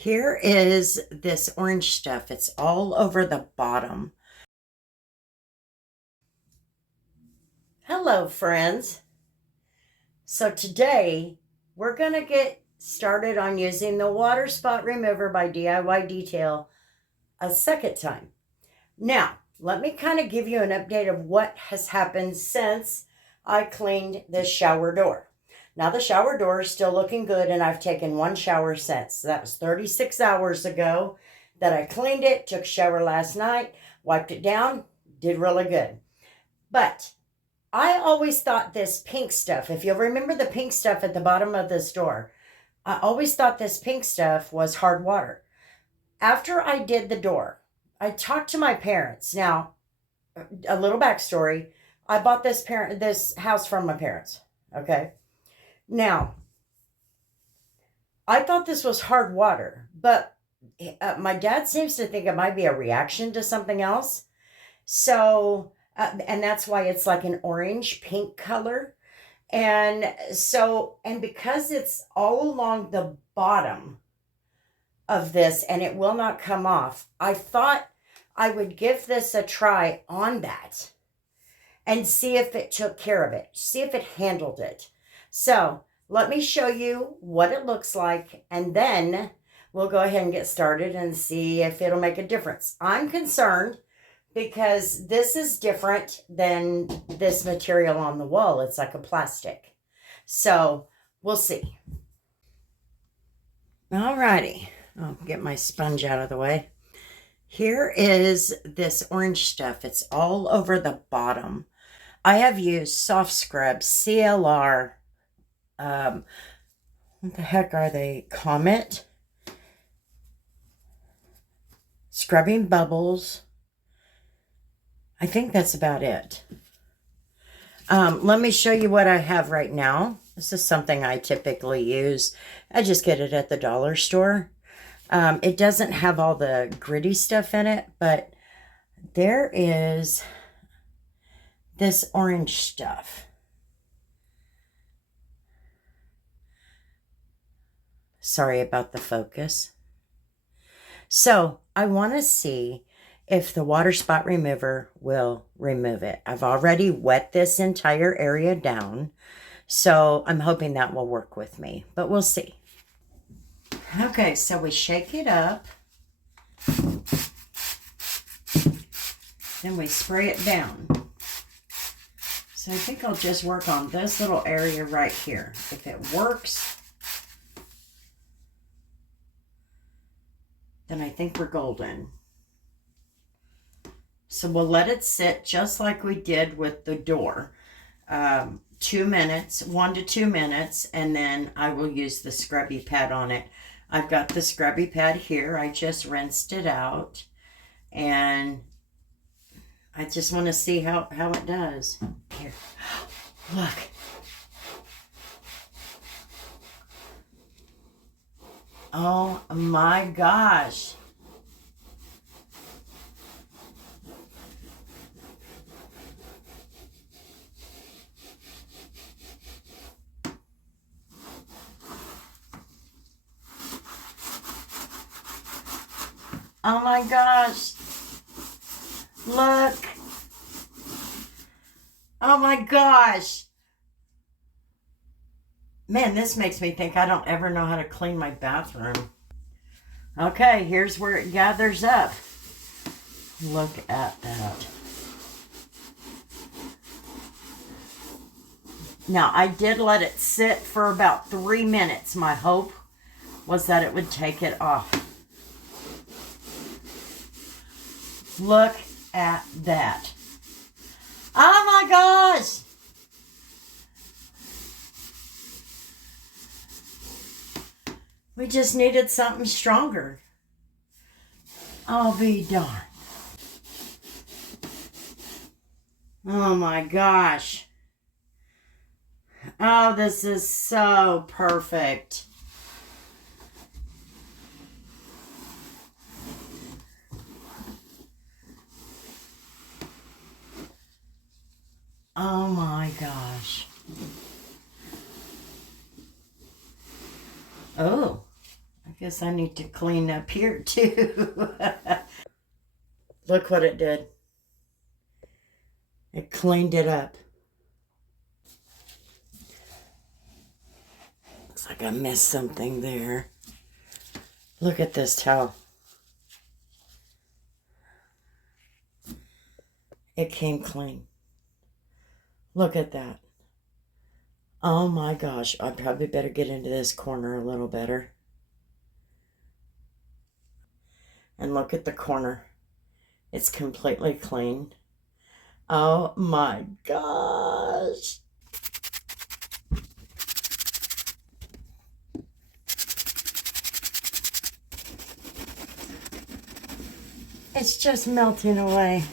Here is this orange stuff. It's all over the bottom. Hello, friends. So today we're going to get started on using the water spot remover by DIY Detail a second time. Now, let me kind of give you an update of what has happened since I cleaned this shower door. Now the shower door is still looking good, and I've taken one shower since. That was 36 hours ago that I cleaned it, took a shower last night, wiped it down, did really good. But I always thought this pink stuff, if you'll remember the pink stuff at the bottom of this door, I always thought this pink stuff was hard water. After I did the door, I talked to my parents. Now, a little backstory. I bought this house from my parents. Okay. Now, I thought this was hard water, but my dad seems to think it might be a reaction to something else. So, and that's why it's like an orange pink color. And because it's all along the bottom of this and it will not come off, I thought I would give this a try on that and see if it took care of it, see if it handled it. So let me show you what it looks like, and then we'll go ahead and get started and see if it'll make a difference. I'm concerned because this is different than this material on the wall. It's like a plastic. So we'll see. All righty. I'll get my sponge out of the way. Here is this orange stuff. It's all over the bottom. I have used Soft Scrub, CLR, what the heck are they? Comet, Scrubbing Bubbles. I think that's about it. Let me show you what I have right now. This is something I typically use. I just get it at the dollar store. It doesn't have all the gritty stuff in it, but there is this orange stuff. Sorry about the focus. So I want to see if the water spot remover will remove it. I've already wet this entire area down, so I'm hoping that will work with me, but we'll see. Okay, so we shake it up. Then we spray it down. So I think I'll just work on this little area right here. If it works, then I think we're golden. So we'll let it sit just like we did with the door. 2 minutes, 1 to 2 minutes, and then I will use the scrubby pad on it. I've got the scrubby pad here. I just rinsed it out, and I just want to see how it does. Here, look. Oh my gosh. Oh my gosh. Look. Oh my gosh. Man, this makes me think I don't ever know how to clean my bathroom. Okay, here's where it gathers up. Look at that. Now, I did let it sit for about 3 minutes. My hope was that it would take it off. Look at that. Oh my gosh. We just needed something stronger. I'll be darned. Oh my gosh. Oh, this is so perfect. Oh my gosh. Oh, I Guess I need to clean up here too. Look what it did. It cleaned it up. Looks like I missed something there. Look at this towel. It came clean. Look at that. Oh my gosh, I probably better get into this corner a little better. And look at the corner. It's completely clean. Oh my gosh. It's just melting away.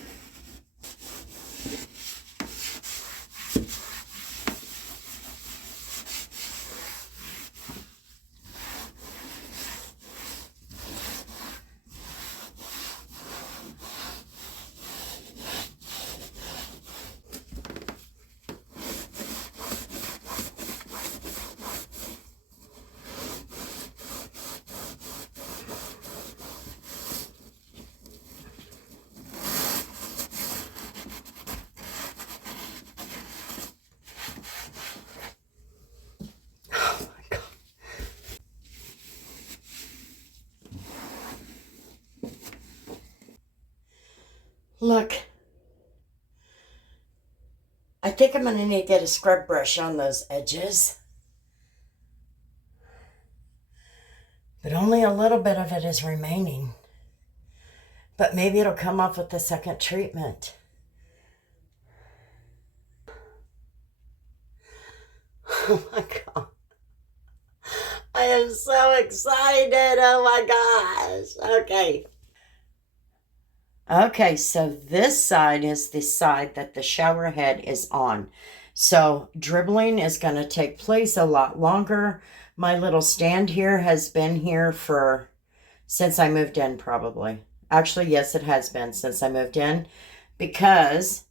Look, I think I'm going to need to get a scrub brush on those edges. But only a little bit of it is remaining. But maybe it'll come off with the second treatment. Oh my God. I am so excited. Oh my gosh. Okay. Okay, so this side is the side that the shower head is on. So dribbling is going to take place a lot longer. My little stand here has been here since I moved in, probably. Actually, yes, it has been since I moved in, because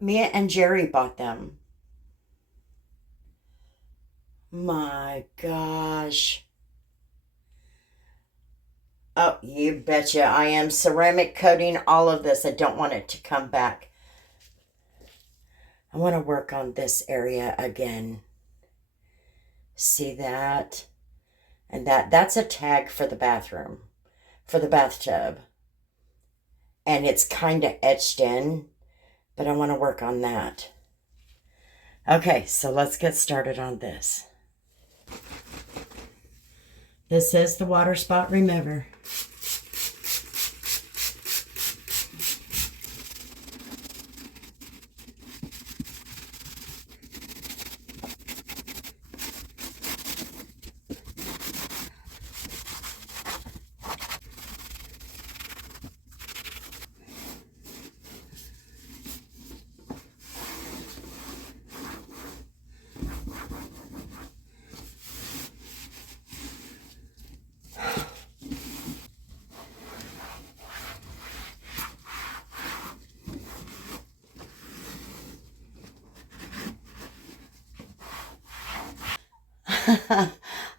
Mia and Jerry bought them. My gosh. Oh, you betcha. I am ceramic coating all of this. I don't want it to come back. I want to work on this area again. See that? And that's a tag for the bathroom, for the bathtub. And it's kind of etched in, but I want to work on that. Okay, so let's get started on this. This is the water spot remover.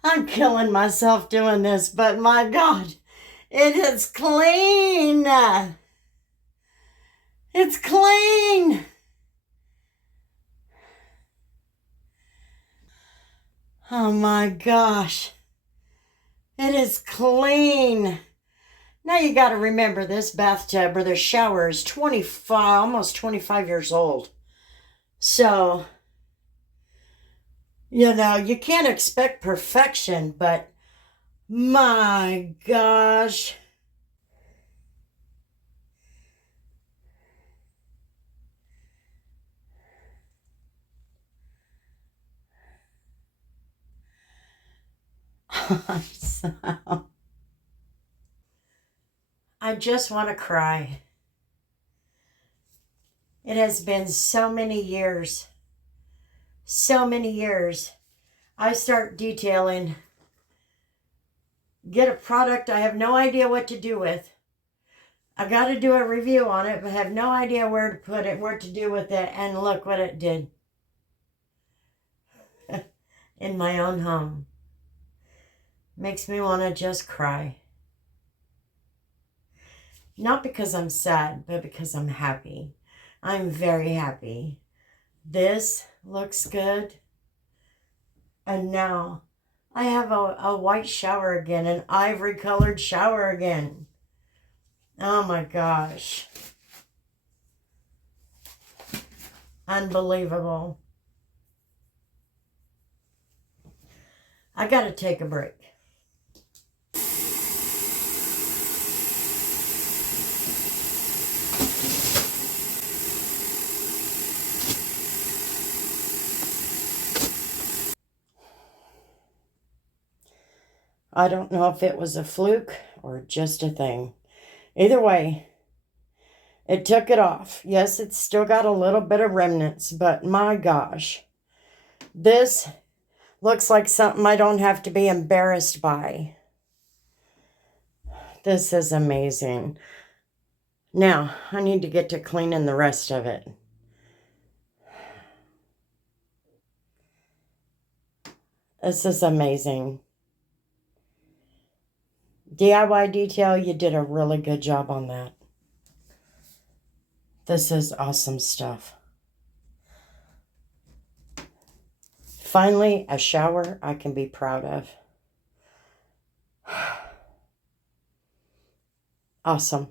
I'm killing myself doing this, but my God, it is clean. It's clean. Oh my gosh, it is clean. Now you got to remember, this bathtub or this shower is 25, almost 25 years old. So, you can't expect perfection, but my gosh. I just want to cry. It has been so many years. So many years. I start detailing. Get a product I have no idea what to do with. I got to do a review on it, but have no idea where to put it, what to do with it, and look what it did. In my own home. Makes me want to just cry. Not because I'm sad, but because I'm happy. I'm very happy. This looks good. And now I have a white shower again, an ivory colored shower again. Oh my gosh. Unbelievable. I gotta take a break. I don't know if it was a fluke or just a thing. Either way, it took it off. Yes, it's still got a little bit of remnants, but my gosh. This looks like something I don't have to be embarrassed by. This is amazing. Now, I need to get to cleaning the rest of it. This is amazing. DIY detail, you did a really good job on that. This is awesome stuff. Finally, a shower I can be proud of. Awesome.